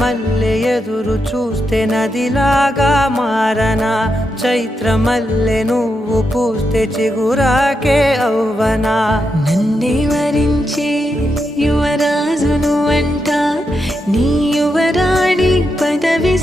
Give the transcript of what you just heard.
మల్లె ఎదురు చూస్తే నదిలాగా మారనా, చైత్రమల్లె నువ్వు పూస్తే చిగురాకే అవ్వనా. నన్నే వరించే యువరాజును అంట నీ యువరాణి పదవి